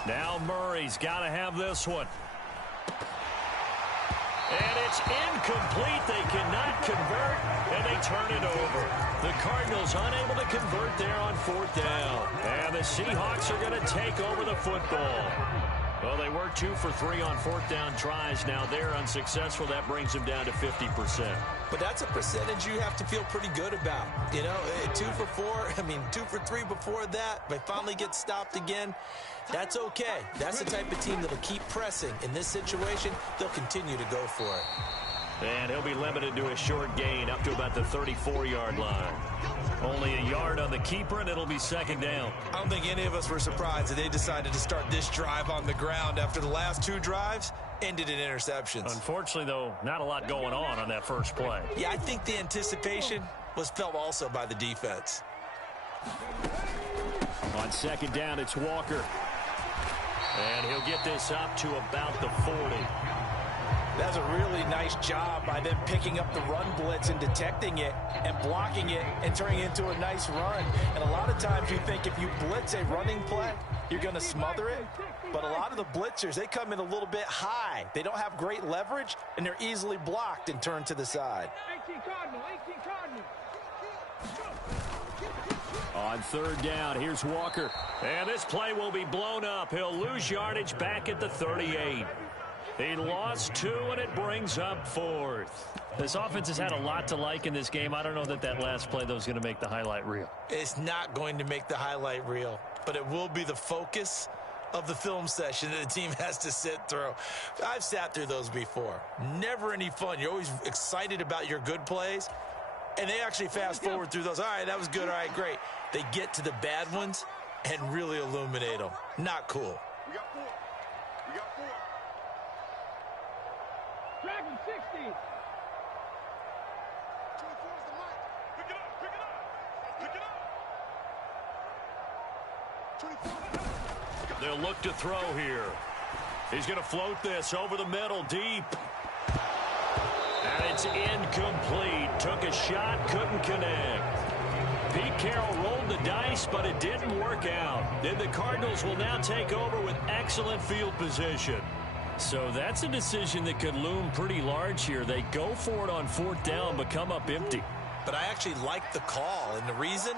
Now Murray's got to have this one. And it's incomplete. They cannot convert, and they turn it over. The Cardinals unable to convert there on 4th down. And the Seahawks are going to take over the football. Well, they were 2 for 3 on 4th down tries. Now they're unsuccessful. That brings them down to 50%. But that's a percentage you have to feel pretty good about. You know, 2 for 4, 2 for 3 before that. They finally get stopped again. That's okay. That's the type of team that'll keep pressing. In this situation, they'll continue to go for it. And he'll be limited to a short gain up to about the 34-yard line. Only a yard on the keeper, and it'll be 2nd down. I don't think any of us were surprised that they decided to start this drive on the ground after the last 2 drives ended in interceptions. Unfortunately, though, not a lot going on that first play. Yeah, I think the anticipation was felt also by the defense. On 2nd down, it's Walker. And he'll get this up to about the 40. That's a really nice job by them picking up the run blitz and detecting it and blocking it and turning it into a nice run. And a lot of times you think if you blitz a running play, you're going to smother it. But a lot of the blitzers, they come in a little bit high. They don't have great leverage, and they're easily blocked and turned to the side. 18 Cardinal, 18 Cardinal. On 3rd down, here's Walker. And this play will be blown up. He'll lose yardage back at the 38. He lost 2, and it brings up 4th. This offense has had a lot to like in this game. I don't know that last play, though, is going to make the highlight reel. It's not going to make the highlight reel, but it will be the focus of the film session that the team has to sit through. I've sat through those before. Never any fun. You're always excited about your good plays, and they actually fast forward through those. All right, that was good. All right, great. They get to the bad ones and really illuminate them. Not cool. We got 4. We got 4. Dragon 60. 24 is the mic. Pick it up. Pick it up. Pick it up. 24. They'll look to throw here. He's going to float this over the middle, deep. And it's incomplete. Took a shot, couldn't connect. Pete Carroll rolled the dice, but it didn't work out. Then the Cardinals will now take over with excellent field position. So that's a decision that could loom pretty large here. They go for it on 4th down, but come up empty. But I actually like the call, and the reason?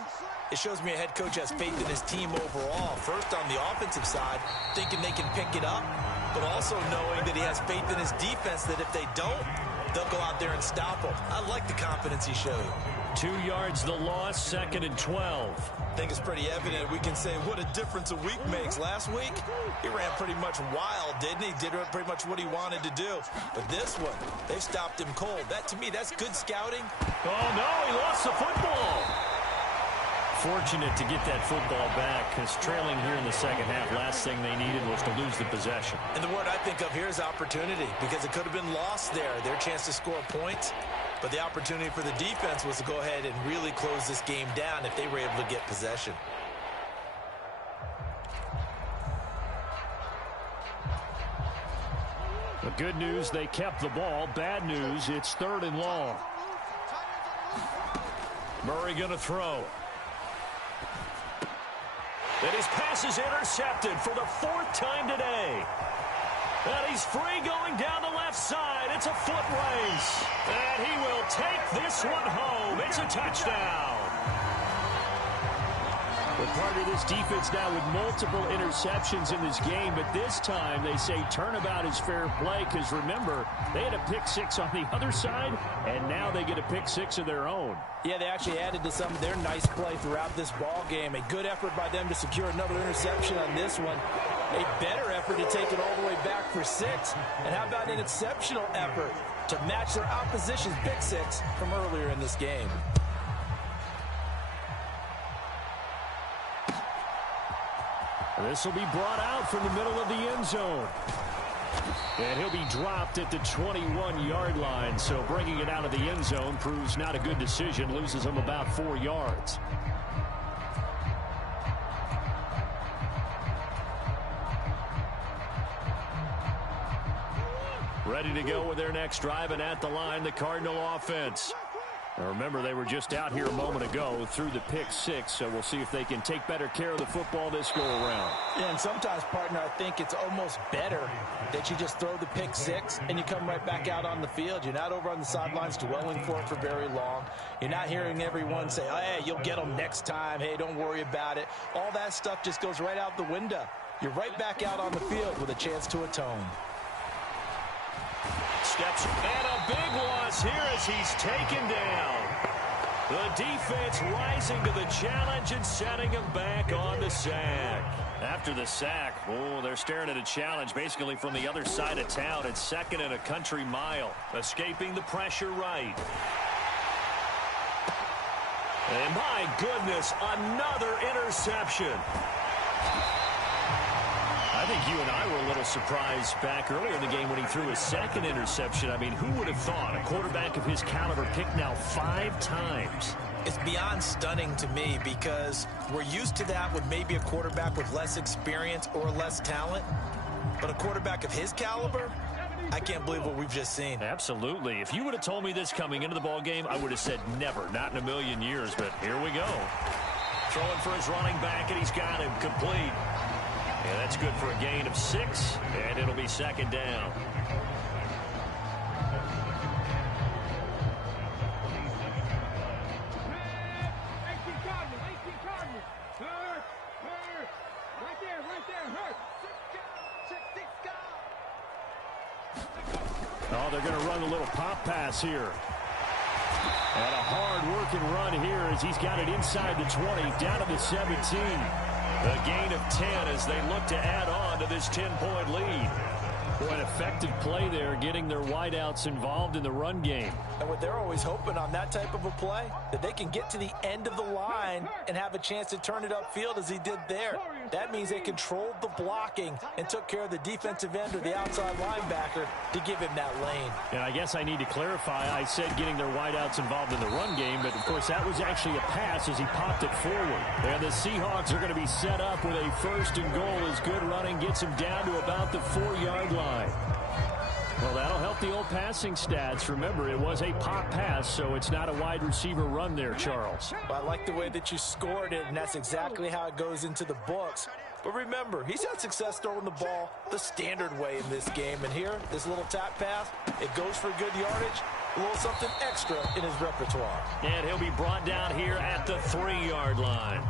It shows me a head coach has faith in his team overall. First, on the offensive side, thinking they can pick it up, but also knowing that he has faith in his defense that if they don't, they'll go out there and stop him. I like the confidence he showed. 2 yards the loss, 2nd and 12. I think it's pretty evident. We can say what a difference a week makes. Last week, he ran pretty much wild, didn't he? Did pretty much what he wanted to do. But this one, they've stopped him cold. That, to me, that's good scouting. Oh, no, he lost the football. Fortunate to get that football back, because trailing here in the second half, last thing they needed was to lose the possession. And the word I think of here is opportunity, because it could have been lost there, their chance to score points. But the opportunity for the defense was to go ahead and really close this game down if they were able to get possession. The good news, they kept the ball. Bad news, it's 3rd and long. Murray going to throw. And his pass is intercepted for the 4th time today. And he's free going down the left side. It's a foot race. And he will take this one home. It's a touchdown. We're part of this defense now with multiple interceptions in this game, but this time they say turnabout is fair play, because remember, they had a pick 6 on the other side, and now they get a pick 6 of their own. Yeah, they actually added to some of their nice play throughout this ball game. A good effort by them to secure another interception on this one. A better effort to take it all the way back for 6. And how about an exceptional effort to match their opposition's pick 6 from earlier in this game? This will be brought out from the middle of the end zone. And he'll be dropped at the 21-yard line. So bringing it out of the end zone proves not a good decision. Loses him about 4 yards. Ready to go with their next drive, and at the line, the Cardinal offense. Now remember, they were just out here a moment ago through the pick 6, so we'll see if they can take better care of the football this go-around. Yeah, and sometimes, partner, I think it's almost better that you just throw the pick 6 and you come right back out on the field. You're not over on the sidelines dwelling for it for very long. You're not hearing everyone say, oh, hey, you'll get them next time. Hey, don't worry about it. All that stuff just goes right out the window. You're right back out on the field with a chance to atone. Steps, and a big loss here as he's taken down. The defense rising to the challenge and setting him back on the sack. After the sack, oh, they're staring at a challenge basically from the other side of town. It's 2nd and a country mile. Escaping the pressure right. And my goodness, another interception. I think you and I were a little surprised back earlier in the game when he threw his 2nd interception. I mean, who would have thought a quarterback of his caliber picked now 5 times? It's beyond stunning to me, because we're used to that with maybe a quarterback with less experience or less talent. But a quarterback of his caliber, I can't believe what we've just seen. Absolutely. If you would have told me this coming into the ball game, I would have said never, not in a million years. But here we go. Throwing for his running back, and he's got him complete. Yeah, that's good for a gain of 6, and it'll be 2nd down. Oh, they're going to run a little pop pass here. And a hard-working run here as he's got it inside the 20, down to the 17. A gain of 10 as they look to add on to this 10-point lead. Boy, an effective play there, getting their wideouts involved in the run game. And what they're always hoping on that type of a play, that they can get to the end of the line and have a chance to turn it upfield as he did there. That means they controlled the blocking and took care of the defensive end or the outside linebacker to give him that lane. And I guess I need to clarify, I said getting their wideouts involved in the run game, but of course that was actually a pass as he popped it forward. And the Seahawks are going to be set up with a 1st and goal as good running gets him down to about the 4-yard line. Well, that'll help the old passing stats. Remember, it was a pop pass, so it's not a wide receiver run there, Charles. Well, I like the way that you scored it, and that's exactly how it goes into the books. But remember, he's had success throwing the ball the standard way in this game. And here, this little tap pass, it goes for good yardage, a little something extra in his repertoire. And he'll be brought down here at the 3-yard line.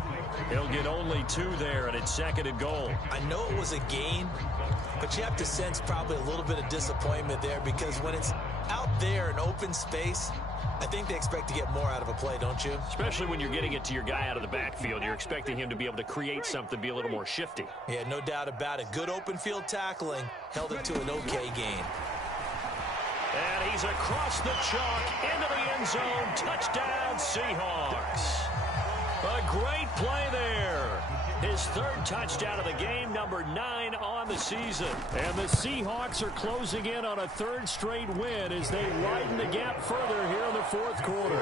He'll get only 2 there, and it's 2nd and goal. I know it was a gain, but you have to sense probably a little bit of disappointment there, because when it's Out there in open space, I think they expect to get more out of a play, don't you? Especially when you're getting it to your guy out of the backfield. You're expecting him to be able to create something, be a little more shifty. Yeah, no doubt about it. Good open field tackling held it to an okay gain. And he's across the chalk into the end zone. Touchdown, Seahawks. A great play there. His third touchdown of the game, number 9 on the season. And the Seahawks are closing in on a third straight win as they widen the gap further here in the fourth quarter.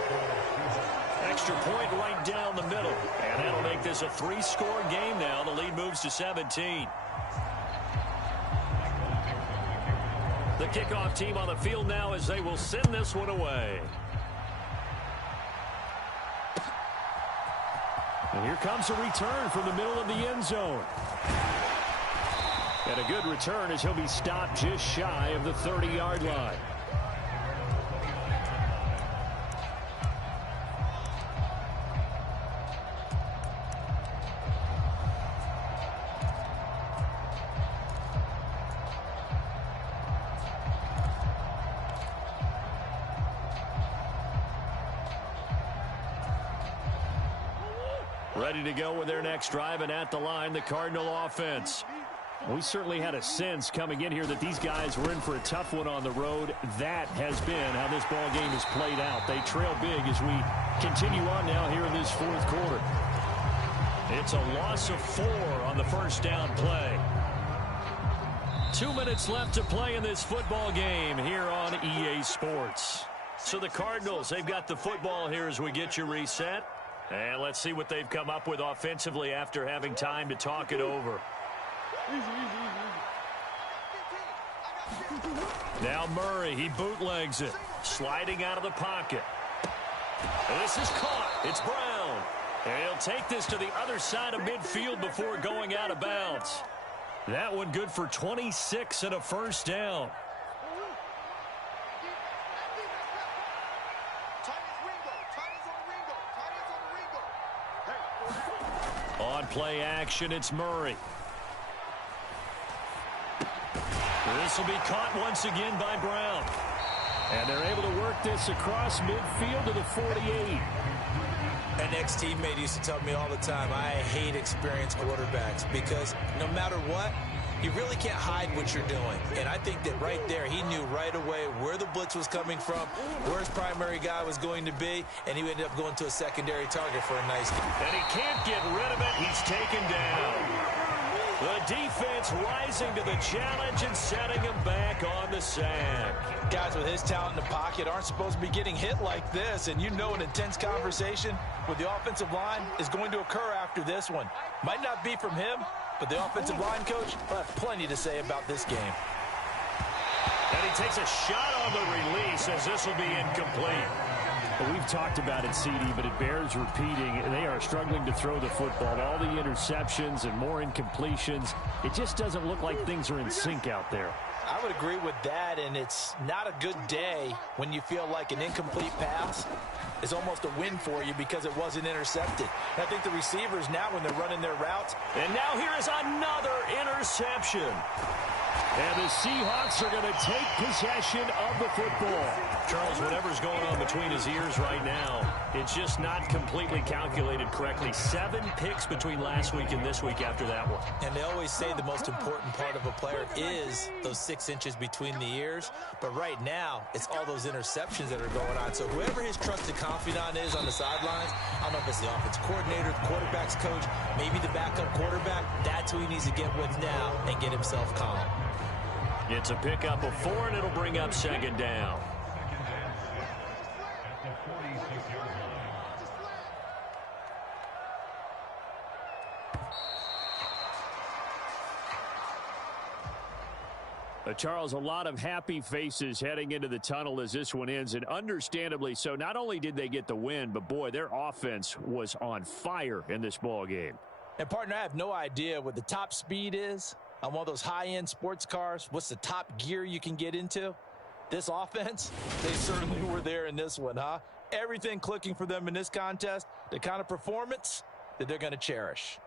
Extra point right down the middle. And that'll make this a 3-score game now. The lead moves to 17. The kickoff team on the field now as they will send this one away. And here comes a return from the middle of the end zone. And a good return as he'll be stopped just shy of the 30-yard line. Ready to go with their next drive, and at the line, the Cardinal offense. We certainly had a sense coming in here that these guys were in for a tough one on the road. That has been how this ball game has played out. They trail big as we continue on now here in this fourth quarter. It's a loss of 4 on the first down play. 2 minutes left to play in this football game here on EA Sports. So the Cardinals, they've got the football here as we get you reset. And let's see what they've come up with offensively after having time to talk it over. Now Murray, he bootlegs it. Sliding out of the pocket. And this is caught. It's Brown. And he'll take this to the other side of midfield before going out of bounds. That one good for 26 and a first down. On play action, it's Murray. This will be caught once again by Brown. And they're able to work this across midfield to the 48. An ex-teammate used to tell me all the time, I hate experienced quarterbacks because no matter what, you really can't hide what you're doing. And I think that right there, he knew right away where the blitz was coming from, where his primary guy was going to be, and he ended up going to a secondary target for a nice game. And he can't get rid of it. He's taken down. The defense rising to the challenge and setting him back on the sack. Guys with his talent in the pocket aren't supposed to be getting hit like this, and you know an intense conversation with the offensive line is going to occur after this one. Might not be from him, but the offensive line coach will have plenty to say about this game. And he takes a shot on the release as this will be incomplete. Well, we've talked about it, CD, but it bears repeating. They are struggling to throw the football. All the interceptions and more incompletions. It just doesn't look like things are in sync out there. I would agree with that, and it's not a good day when you feel like an incomplete pass is almost a win for you because it wasn't intercepted. And I think the receivers now, when they're running their routes. And now here is another interception. And the Seahawks are going to take possession of the football. Charles, whatever's going on between his ears right now, it's just not completely calculated correctly. 7 picks between last week and this week after that one. And they always say the most important part of a player is those 6 inches between the ears. But right now, it's all those interceptions that are going on. So whoever his trusted confidant is on the sidelines, I don't know if it's the offense coordinator, the quarterback's coach, maybe the backup quarterback, that's who he needs to get with now and get himself calm. It's a pickup of 4, and it'll bring up second down. Charles, a lot of happy faces heading into the tunnel as this one ends, and understandably so. Not only did they get the win, but, boy, their offense was on fire in this ball game. And, partner, I have no idea what the top speed is on one of those high-end sports cars. What's the top gear you can get into? This offense, they certainly were there in this one, huh? Everything clicking for them in this contest, the kind of performance that they're going to cherish.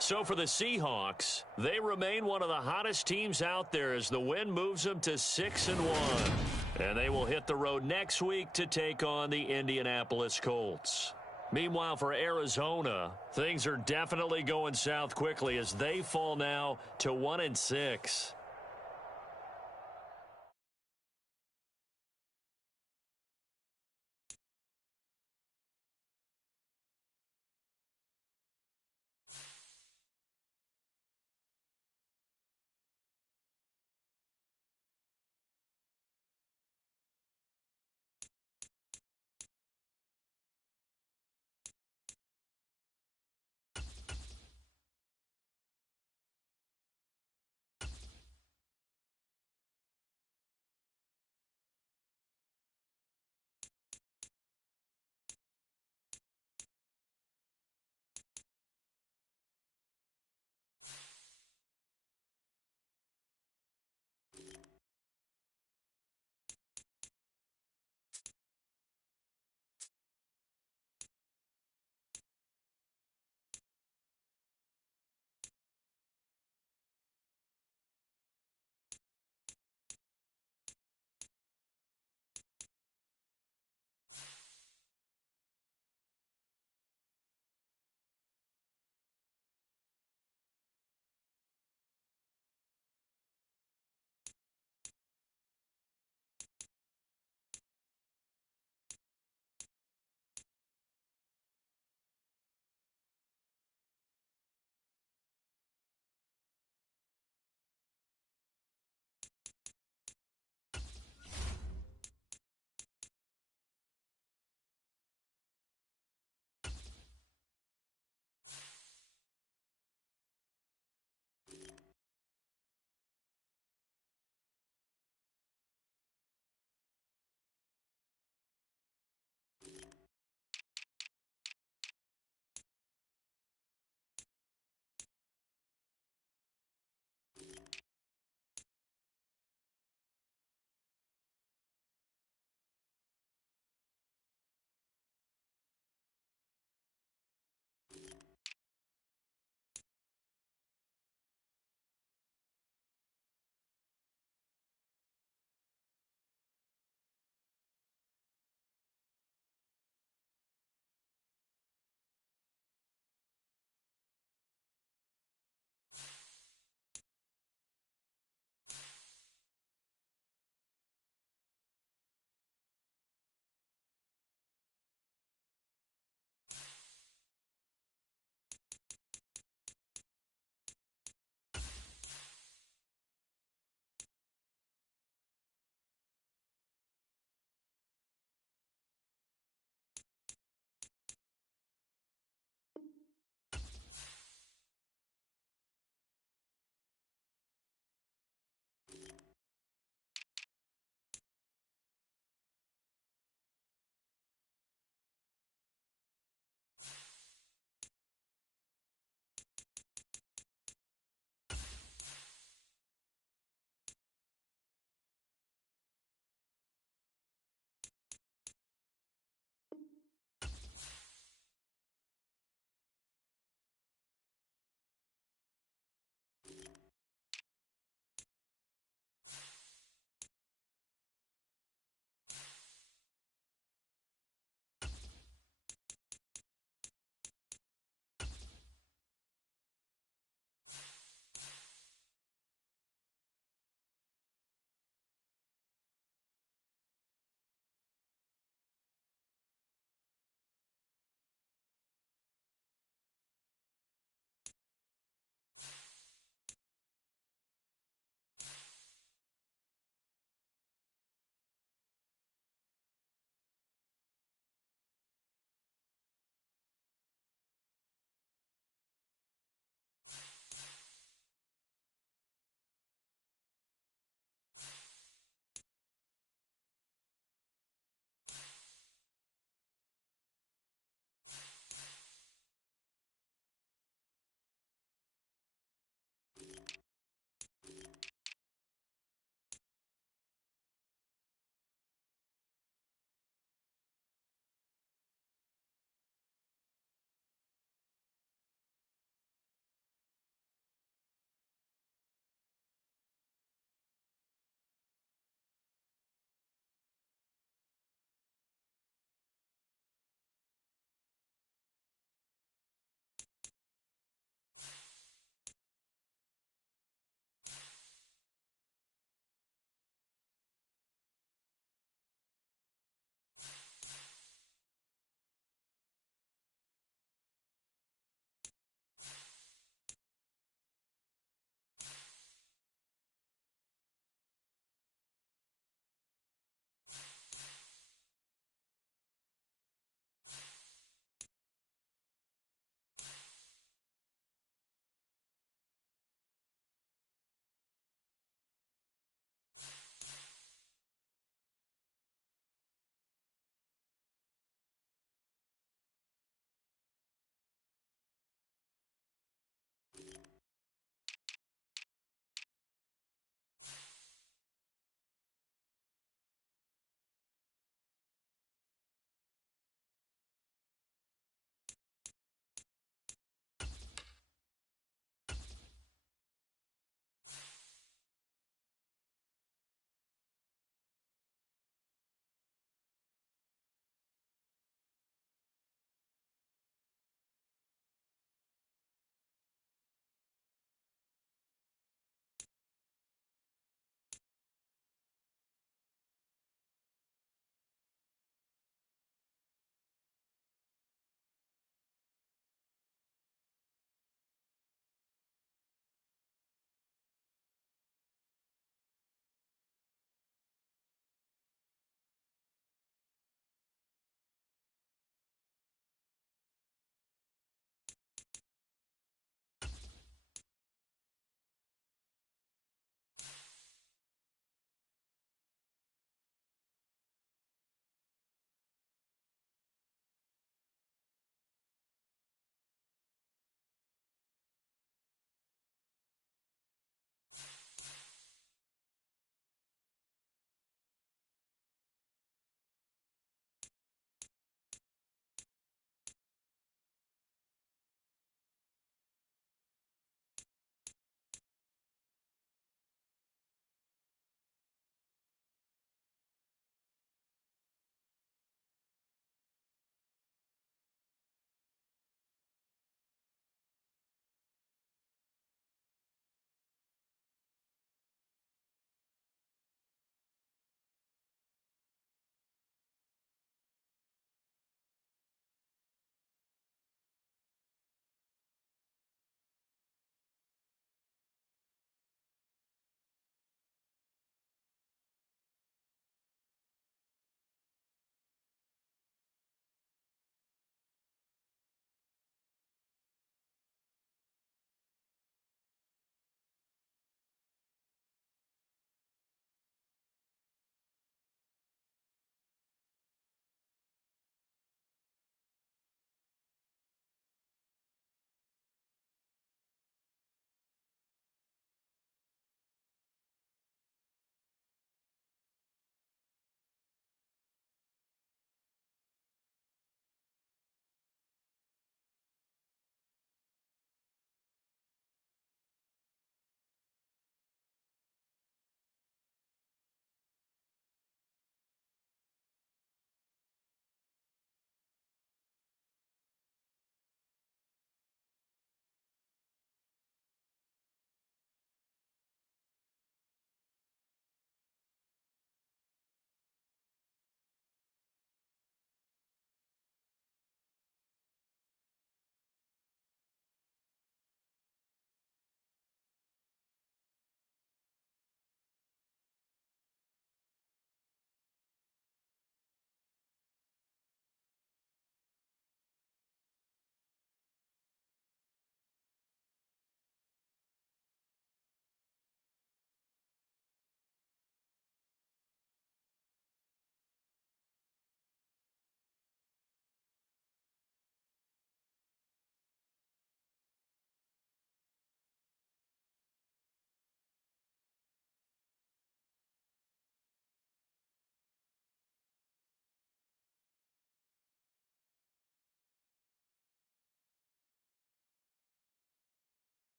So for the Seahawks, they remain one of the hottest teams out there as the win moves them to 6-1. And they will hit the road next week to take on the Indianapolis Colts. Meanwhile, for Arizona, things are definitely going south quickly as they fall now to 1-6.